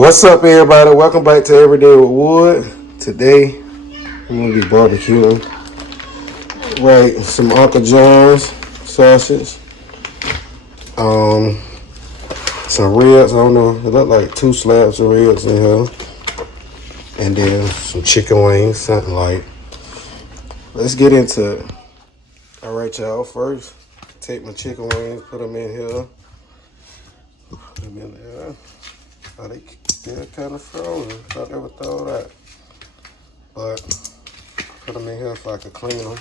What's up, everybody? Welcome back to Everyday with Wood. Today, I'm gonna be barbecuing. Right, some Uncle John's sausage. Um, some ribs. I don't know. It look like 2 slabs of ribs in here, and then some chicken wings, something like. Let's get into it. All right, y'all. First, take my chicken wings, put them in here. Put them in there. Oh, they still kind of frozen. Thought they would throw that, but put them in here so I can clean them.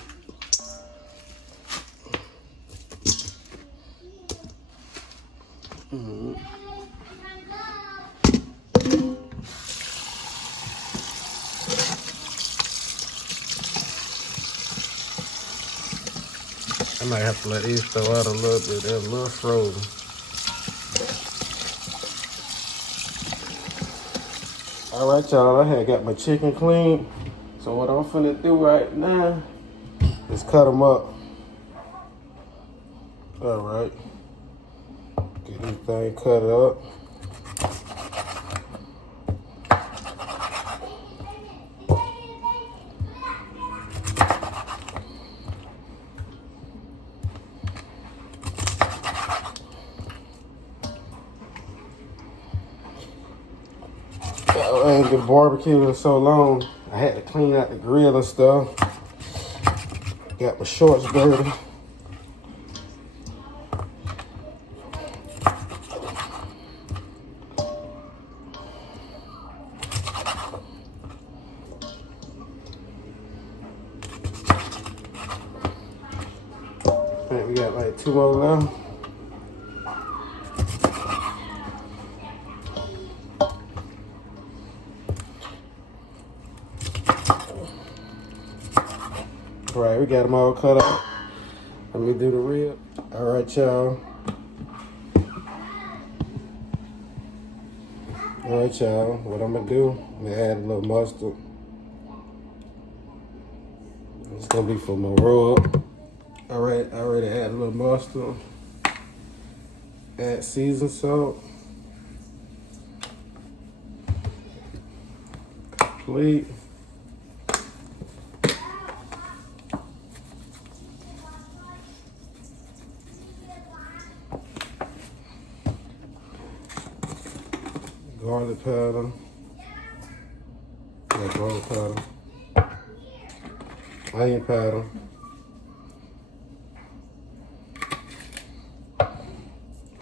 I might have to let these thaw out a little bit. They're a little frozen. All right, y'all. I had got my chicken clean. So what I'm finna do right now is cut them up. All right. Get this thing cut up. I ain't been barbecuing so long. I had to clean out the grill and stuff. Got my shorts dirty. Right, we got like 2 more left. All right, we got them all cut up. Let me do the rib. All right, y'all. All right, y'all. What I'm gonna do? I'm gonna add a little mustard. It's gonna be for my rub. All right, I already added a little mustard. Add seasoned salt. Complete. Garlic powder. Yeah, garlic powder. Onion powder.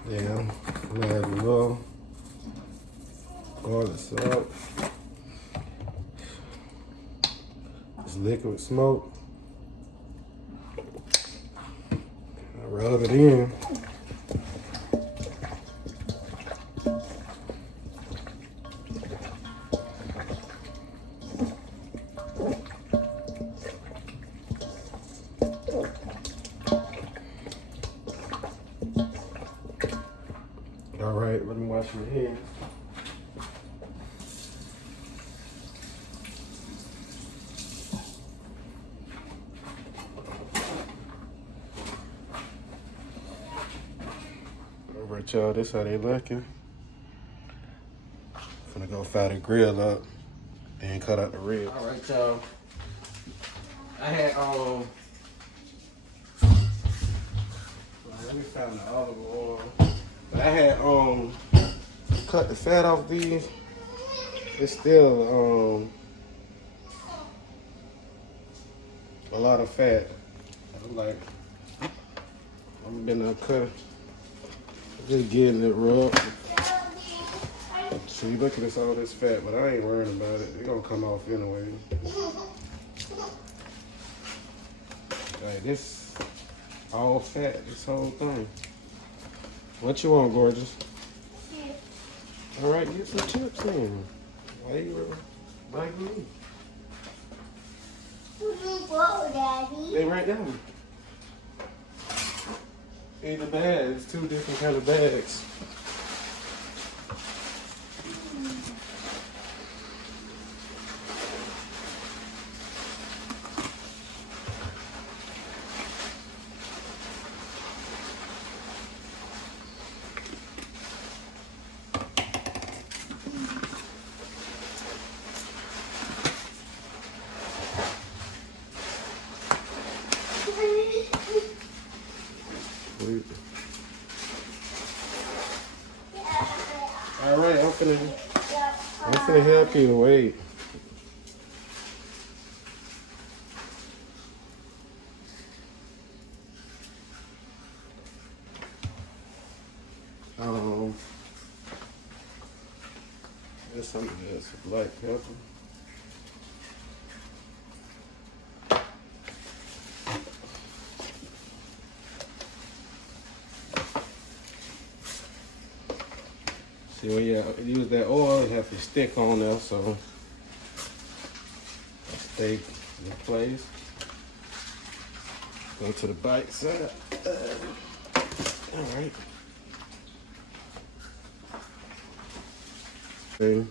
Yeah, I'm gonna add a little garlic salt. It's liquid smoke. I rub it in. All right, let me wash my hands. All right, y'all, this how they looking. Finna go fire the grill up and cut out the ribs. All right, y'all. I had let me find the olive oil. But I had cut the fat off these. It's still a lot of fat. I'm been cut, just getting it rubbed. So you look at this all this fat, but I ain't worrying about it. It's gonna come off anyway. Like this, all fat, this whole thing. What you want, gorgeous? All right, get some chips in. Why you like me? Daddy. They right there. In the bags, 2 different kind of bags. All right, I'm finna help you. Wait. Um, there's something that's black pepper. See, when you use that oil, it has to stick on there, so stay in place. Go to the bite side. All right. Okay.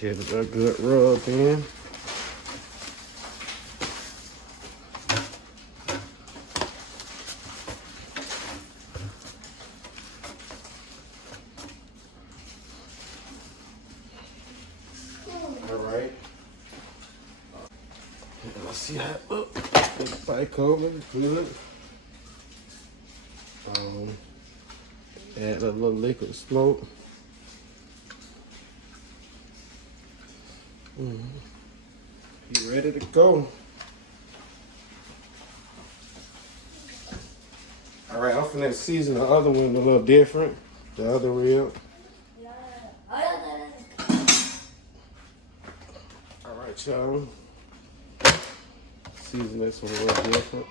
Give it a good rub in. All right. Let's see how it looks. Bike over, good. Add a little liquid smoke. You ready to go? All right, I'm finna season the other one a little different. The other rib. All right, y'all. Season this one a little different.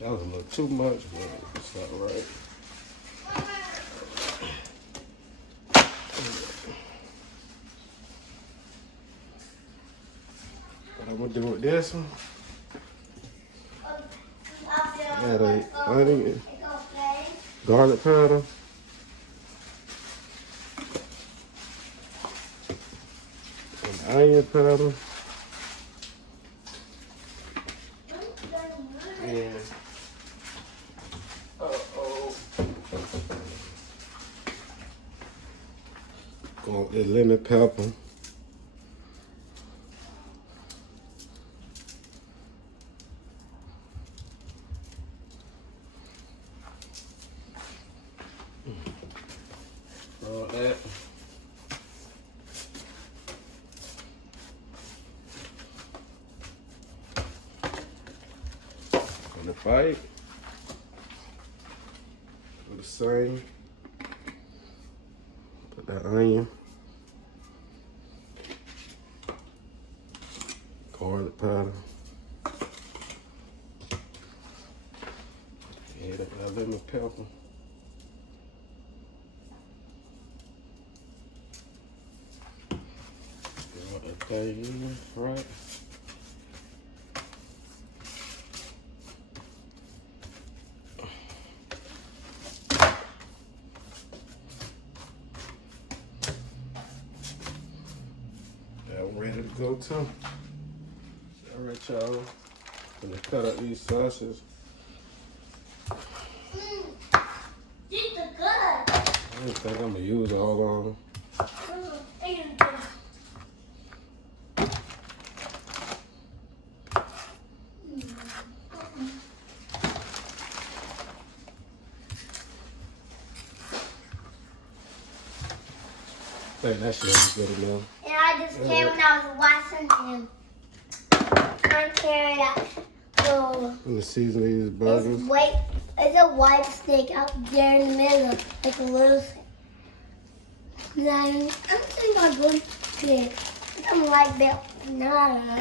That was a little too much, but it's all right. What I'm gonna do with this one? Add a onion, garlic powder, and onion powder, and go with the lemon pepper. All that. On the bite. Do the same. Put that onion. Garlic powder. Add that lemon pepper. Right. That one ready to go too. All right, y'all. Gonna cut up these sausages. I don't think I'm gonna use all of them. I think that should be good enough. And I just came when I was watching him. I'm carrying out. So I'm gonna season these burgers. It's a white steak out there in the middle, like a little steak. I'm thinking I'm going to it. I'm like that. No.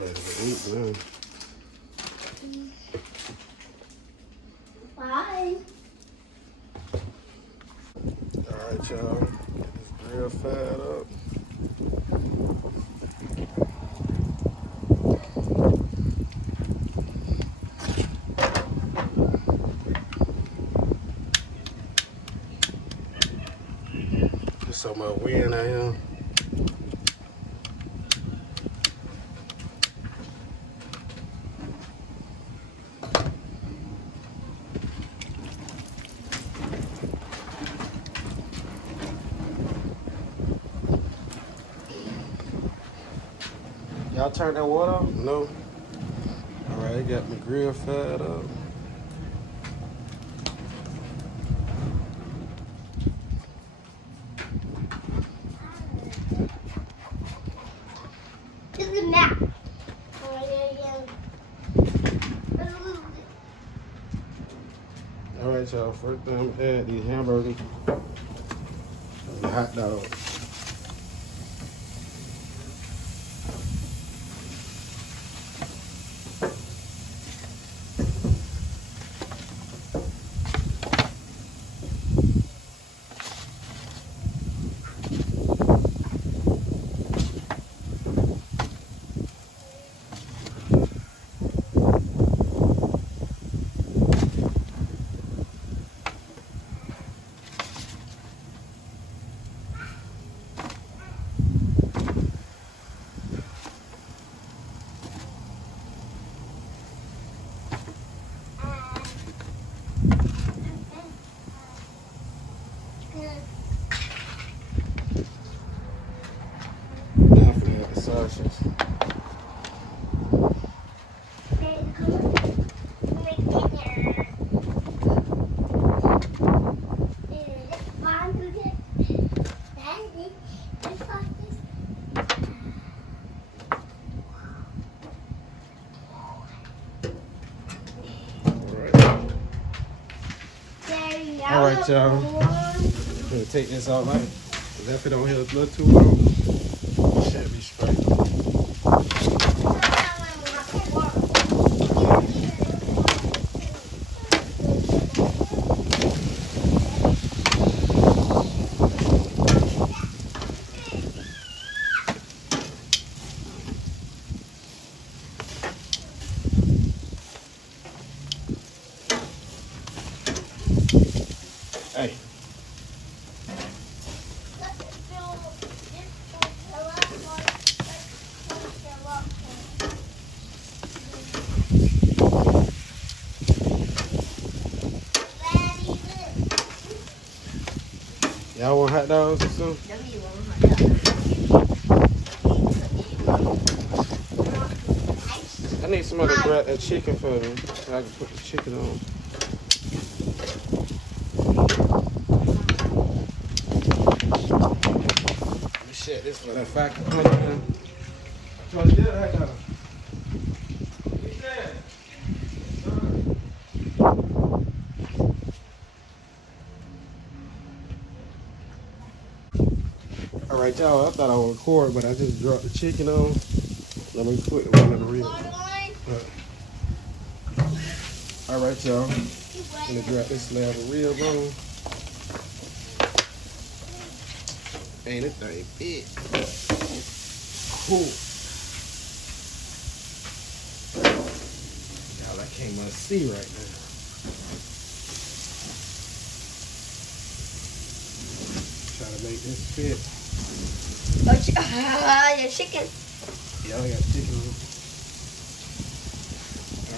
Ready to eat now. Bye. Alright, y'all. Get this grill fired up. There's so much wind out here. Y'all turn that water off? No. Alright, I got my grill fired up. This is a map. Alright, y'all. First thing I'm gonna add these hamburgers and the hot dog. Now I'm finna add the sausages. Alright, y'all. I'm gonna take this out right. Cause if it don't hit a little too long, it should be straight. Hey. Y'all want hot dogs or something? I need somebody to grab that chicken for me so I can put the chicken on. Let me shut this for that factor. Trying to get a hot dog. Alright, y'all, I thought I would record, but I just dropped the chicken on. Let me put one of the ribs. Alright, y'all. I'm gonna drop this slab of rib on. Ain't this thing big? Cool. Y'all, I can't even see right now. Try to make this fit. Your chicken. Yeah, I got chicken on.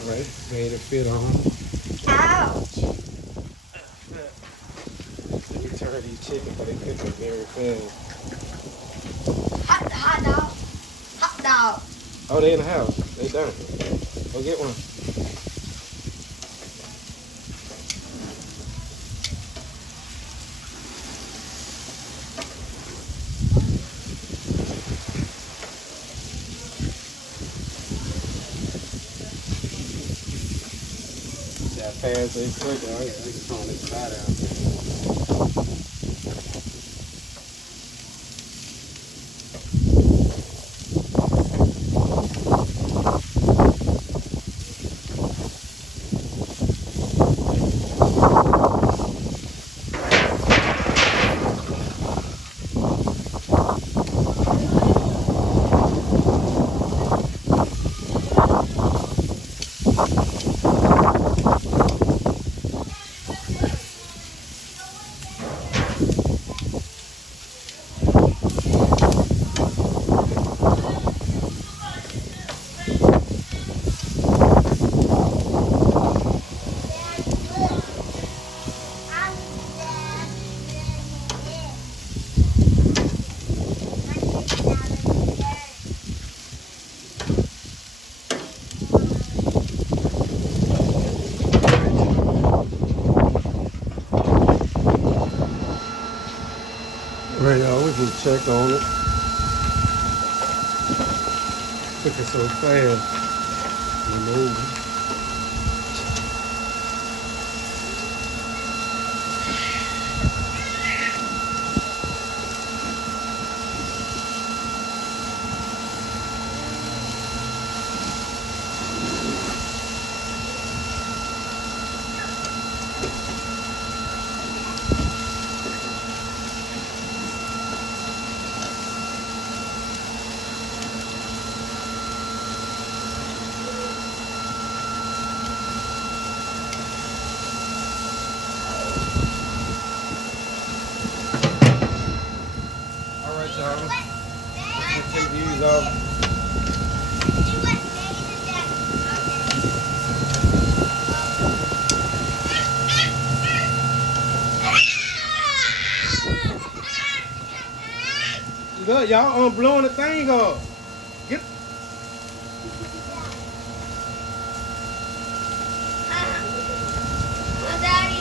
Alright, made it fit on. Ouch. Let me turn these chicken because they cook up very fast. Hot dog. Hot dog. Oh, they in the house. They done. Go get one. Fast they cook, I can turn this fat out. We check on it. Cooking so fast. Remove. Alright, y'all. Let's take these off. Look, y'all blowing the thing up. Get. Daddy.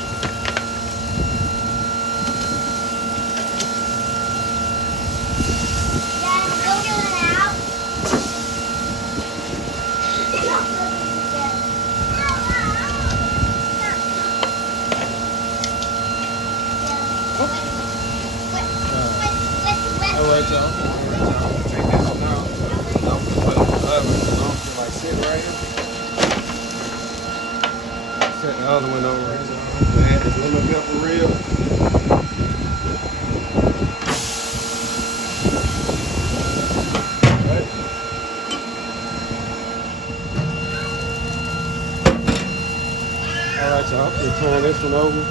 Dad, go get it out. Alright, y'all. Take this one out. I'm gonna put it in the oven. Like sit right here. Set the other one over here. Add this lemon pepper rib. Right. Alright, y'all. Let's turn this one over.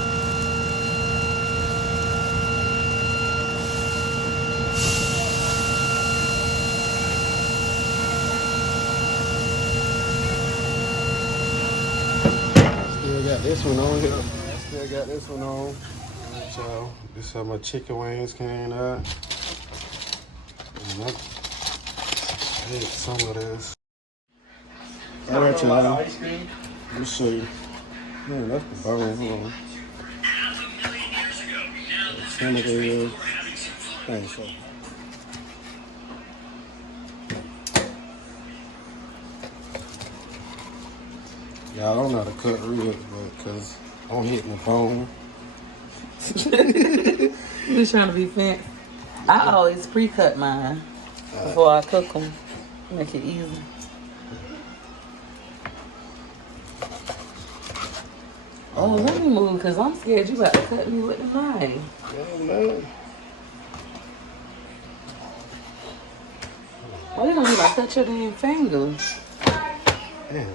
Still got this one on here. Still got this one on. Alright, y'all. This is how my chicken wings came out. And I ate some of this. Alright, y'all. Let me show you. Man, that's the bone. Hold on. Some of the things. So. Yeah, I don't know how to cut ribs, but because I'm hitting the bone. You just trying to be fancy. I always pre-cut mine before I cook them. Make it easy. Oh, let me move because I'm scared you about to cut me with the knife. Oh, man. Why you gonna be like cut your damn fingers? Damn.